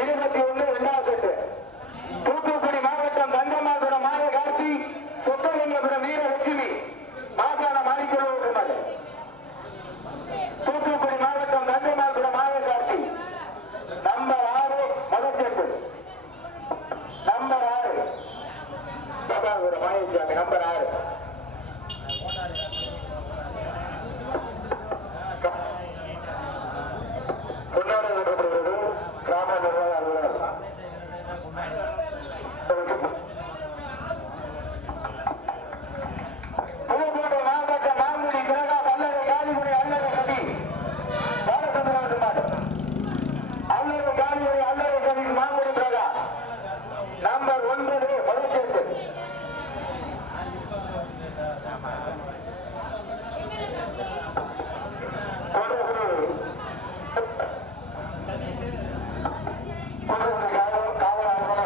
இருபத்தி ஒன்று இரண்டாவது செட்டு தூத்துக்குடி மாவட்டம் தங்கம்மாபுரம் மாத கார்த்தி சொத்தலிங்கபுரம் வீரலட்சுமி மாசான மாணிக்கொள்வார்கள் தூத்துக்குடி மாவட்டம் தங்கம்மாபுரம் மாத கார்த்தி. நம்பர் ஆறு முதல் செட்டு நம்பர் ஆறு. மாயசாமி நம்பர் ஆறு.